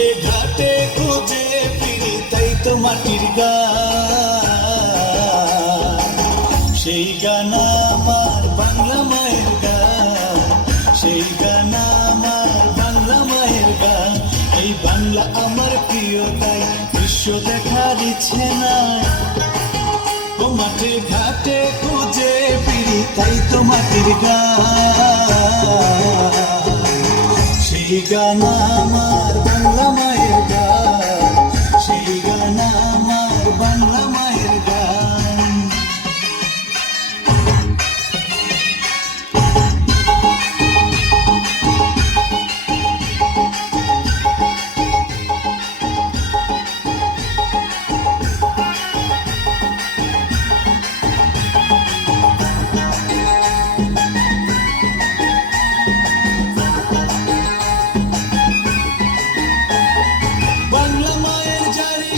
মাঠে ঘাটে খুঁজে ফিরি তাই তো মাটির গান। সেই গান আমার বাংলা মায়ের গান, সেই গান আমার বাংলা মায়ের গান। এই বাংলা আমার প্রিয় তাই বিশ্ব দেখার ইচ্ছে নাই। ও মাঠে ঘাটে খুঁজে ফিরি তাই তো মাটির গান। সেই গান আমার বাংলা মায়ের গান, সেই গান আমার বাংলা মায়ের গান।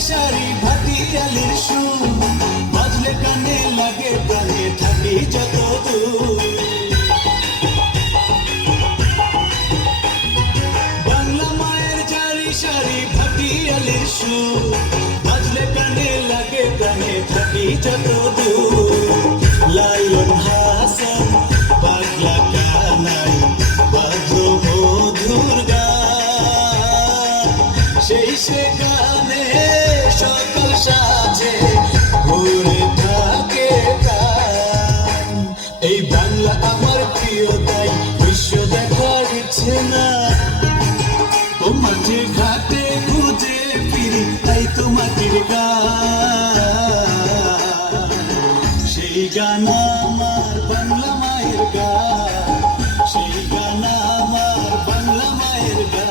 সারি ভাটিয়ালির সুর বাজলে কানে লাগে প্রাণে থাকি যত দূর। বাংলা মায়ের জারি সারি ভাটিয়ালির সুর বাজলে কানে লাগে প্রাণে থাকি যত দূর। লালন হাসান পাগলা কানাই বাদ্র মধুর গান, সেই সে গানে সকল সাজে ভরে থাকে প্রাণ। এই বাংলা আমার প্রিয় তাই বিশ্ব দেখার ইচ্ছে না। ও মাঠে ঘাটে খুঁজে ফিরি তাই তো মাটির গান। সেই গান আমার বাংলা মায়ের গান, সেই গান আমার বাংলা মায়ের গান।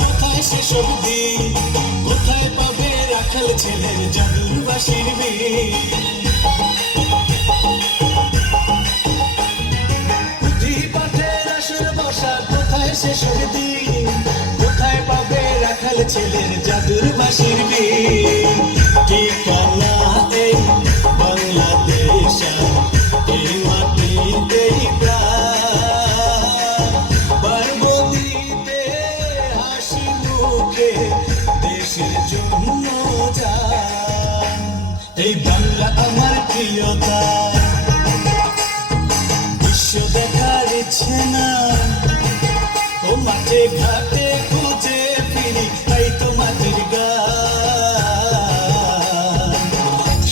কোথায় সেসব দিন, কোথায় পাবে রাখাল ছেলের জাদুর বাঁশির বিন। পুঁথি পাঠের আসর বসা কোথায় সেসব দিন, কোথায় পাবে রাখাল ছেলের জাদুর বাঁশির বিন। ঠিকানা এই বাংলাদেশ, এই মাটিতেই প্রাণ। পারব দিতে হাসি মুখে দেশের জন্য যান। এই বাংলা আমার প্রিয়তা বিশ্ব দেখার ইচ্ছে না। ও মাঠে ঘাটে খুঁজে ফিরি তাই তো মাটির গান।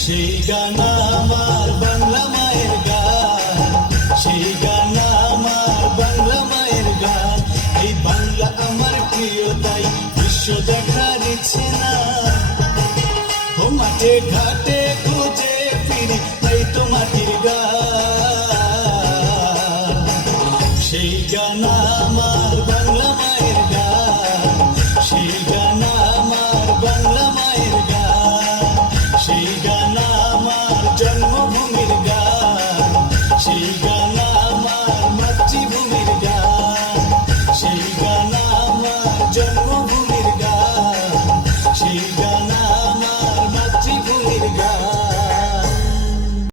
সেই গান আমার বাংলা মায়ের গান, সেই গান আমার বাংলা মায়ের গান। এই বাংলা আমার প্রিয় তাই বিশ্ব দেখার ইচ্ছে না। ও মাঠে ঘাটে খুঁজে ফিরি তাই তো মাটির গান। সেই গান আমার বাংলা